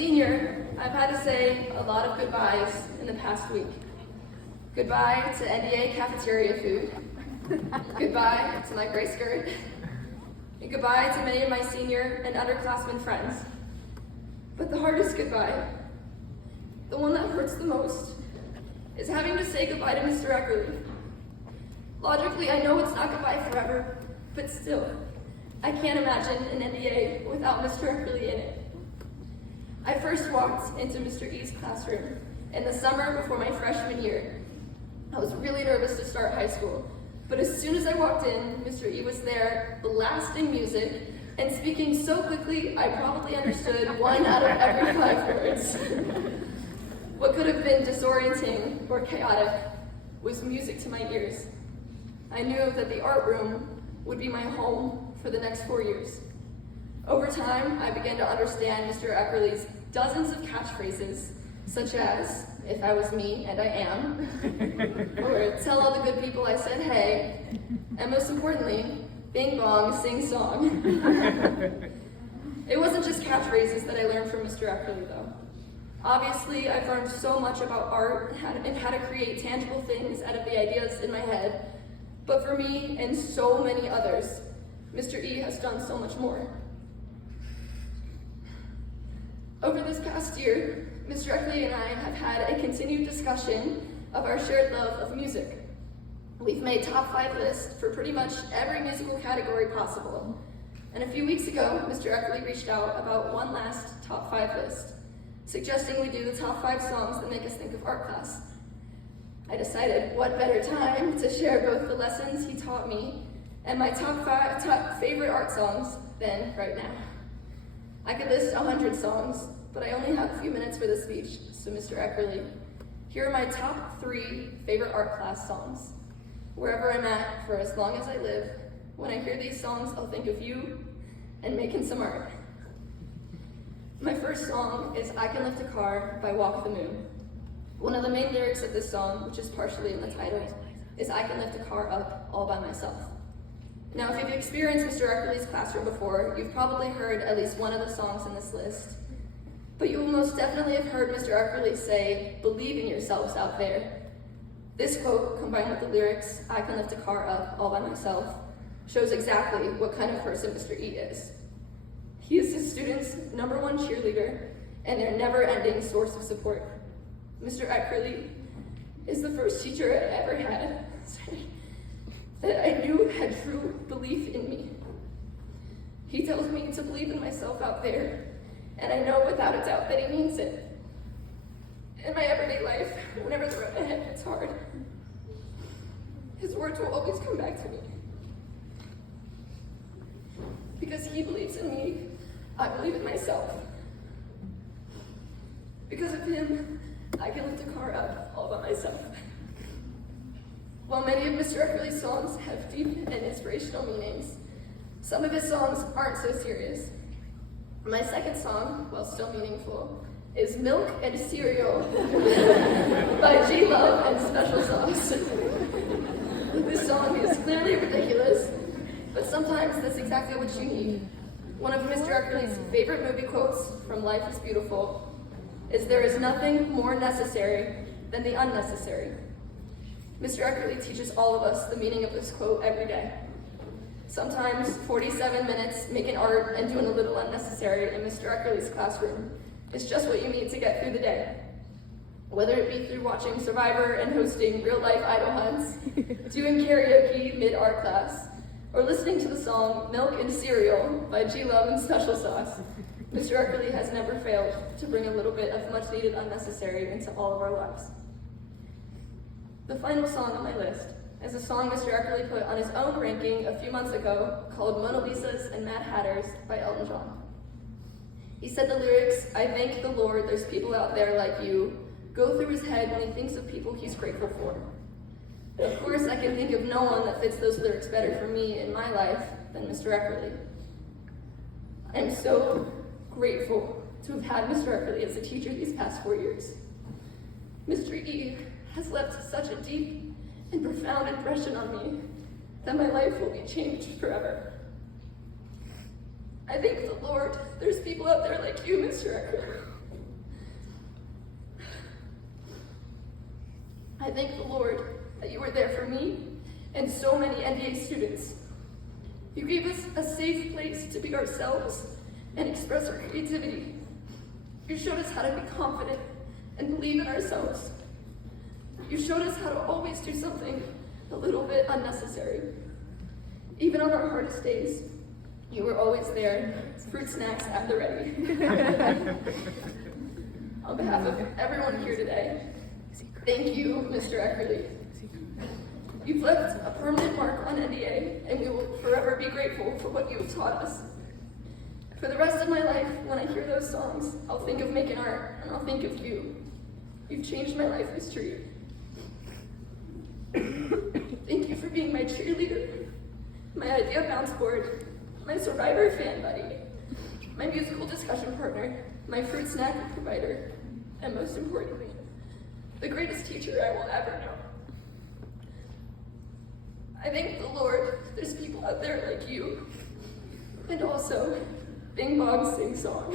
senior, I've had to say a lot of goodbyes in the past week. Goodbye to NDA cafeteria food. Goodbye to my gray skirt. And goodbye to many of my senior and underclassmen friends. But the hardest goodbye, the one that hurts the most, is having to say goodbye to Mr. Eckerle. Logically, I know it's not goodbye forever, but still, I can't imagine an NDA without Mr. Eckerle in it. I first walked into Mr. E's classroom in the summer before my freshman year. I was really nervous to start high school, but as soon as I walked in, Mr. E was there blasting music and speaking so quickly I probably understood 1 out of every 5 words. What could have been disorienting or chaotic was music to my ears. I knew that the art room would be my home for the next 4 years. Over time, I began to understand Mr. Eckerle's dozens of catchphrases, such as, "If I was me, and I am," or "Tell all the good people I said hey," and most importantly, "Bing bong, sing song." It wasn't just catchphrases that I learned from Mr. Eckerle, though. Obviously, I've learned so much about art and how to create tangible things out of the ideas in my head, but for me and so many others, Mr. E has done so much more. Over this past year, Mr. Eckerle and I have had a continued discussion of our shared love of music. We've made top 5 lists for pretty much every musical category possible. And a few weeks ago, Mr. Eckerle reached out about one last top 5 list, suggesting we do the top 5 songs that make us think of art class. I decided what better time to share both the lessons he taught me and my top favorite art songs than right now. I could list 100 songs, but I only have a few minutes for this speech, so Mr. Eckerle, here are my top 3 favorite art class songs. Wherever I'm at, for as long as I live, when I hear these songs, I'll think of you and making some art. My first song is "I Can Lift a Car" by Walk the Moon. One of the main lyrics of this song, which is partially in the title, is "I can lift a car up all by myself." Now, if you've experienced Mr. Eckerle's classroom before, you've probably heard at least one of the songs in this list. But you will most definitely have heard Mr. Eckerle say, "Believe in yourselves out there." This quote, combined with the lyrics, "I can lift a car up all by myself," shows exactly what kind of person Mr. E is. He is his students' #1 cheerleader and their never-ending source of support. Mr. Eckerle is the first teacher I ever had that I knew had true belief in me. He tells me to believe in myself out there, and I know without a doubt that he means it. In my everyday life, whenever the road ahead gets hard, his words will always come back to me. Because he believes in me, I believe in myself. Because of him, I can lift a car up all by myself. While many of Mr. Eckerle's songs have deep and inspirational meanings, some of his songs aren't so serious. My second song, while still meaningful, is "Milk and Cereal" by G-Love and Special Sauce. This song is clearly ridiculous, but sometimes that's exactly what you need. One of Mr. Eckerle's favorite movie quotes from Life is Beautiful is, "There is nothing more necessary than the unnecessary." Mr. Eckerle teaches all of us the meaning of this quote every day. Sometimes 47 minutes making art and doing a little unnecessary in Mr. Eckerle's classroom is just what you need to get through the day. Whether it be through watching Survivor and hosting real-life idol hunts, doing karaoke mid-art class, or listening to the song "Milk and Cereal" by G-Love and Special Sauce, Mr. Eckerle has never failed to bring a little bit of much-needed unnecessary into all of our lives. The final song on my list is a song Mr. Eckerle put on his own ranking a few months ago called "Mona Lisas and Mad Hatters" by Elton John. He said the lyrics, "I thank the Lord there's people out there like you," go through his head when he thinks of people he's grateful for. Of course, I can think of no one that fits those lyrics better for me in my life than Mr. Eckerle. I'm so grateful to have had Mr. Eckerle as a teacher these past 4 years. Mr. E has left such a deep and profound impression on me that my life will be changed forever. I thank the Lord there's people out there like you, Mr. Eckerle. I thank the Lord that you were there for me and so many NDA students. You gave us a safe place to be ourselves and express our creativity. You showed us how to be confident and believe in ourselves. You showed us how to always do something a little bit unnecessary. Even on our hardest days, you were always there, fruit snacks at the ready. On behalf of everyone here today, thank you, Mr. Eckerle. You've left a permanent mark on NDA, and we will forever be grateful for what you have taught us. For the rest of my life, when I hear those songs, I'll think of making art, and I'll think of you. You've changed my life history. Thank you for being my cheerleader, my idea bounce board, my survivor fan buddy, my musical discussion partner, my fruit snack provider, and most importantly, the greatest teacher I will ever know. I thank the Lord there's people out there like you, and also Bing Bong Sing Song.